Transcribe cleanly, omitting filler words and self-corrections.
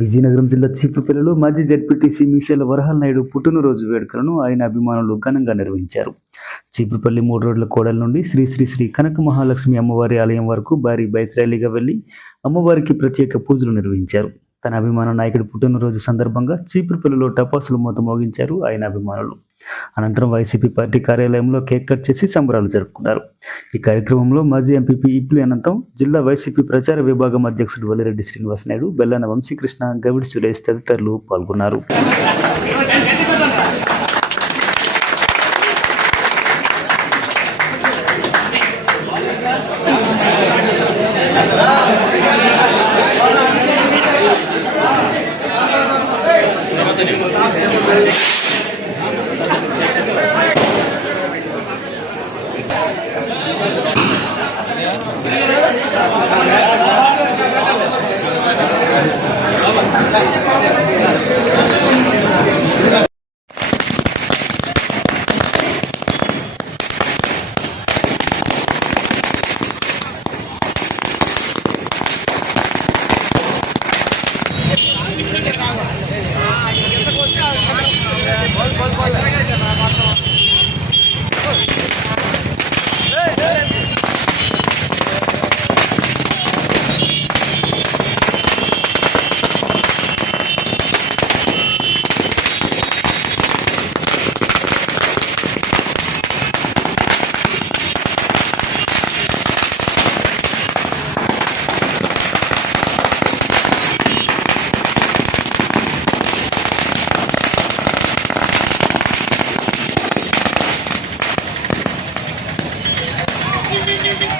విజయనగరం జిల్లా చీపురుపల్లిలో మాజీ జడ్పీటీసీ మీసేల వరహాల నాయుడు పుట్టినరోజు వేడుకలను ఆయన అభిమానులు ఘనంగా నిర్వహించారు. చీపురుపల్లి 3 రోడ్ల కూడలి నుండి శ్రీ శ్రీ శ్రీ కనక మహాలక్ష్మి అమ్మవారి ఆలయం వరకు భారీ బైక్ ర్యాలీగా వెళ్లి అమ్మవారికి ప్రత్యేక పూజలు నిర్వహించారు. తన అభిమాన నాయకుడి పుట్టినరోజు సందర్భంగా చీపురుపల్లిలో టపాసులు మోత మోగించారు ఆయన అభిమానులు. అనంతరం వైసీపీ పార్టీ కార్యాలయంలో కేక్ కట్ చేసి సంబరాలు జరుపుకున్నారు. ఈ కార్యక్రమంలో మాజీ ఎంపీపీ ఇప్లి అనంతం, జిల్లా వైసీపీ ప్రచార విభాగం అధ్యక్షుడు వల్లిరెడ్డి శ్రీనివాస్ నాయుడు, బెల్లాన వంశీకృష్ణ, గవిడి సురేష్ తదితరులు పాల్గొన్నారు. Gracias.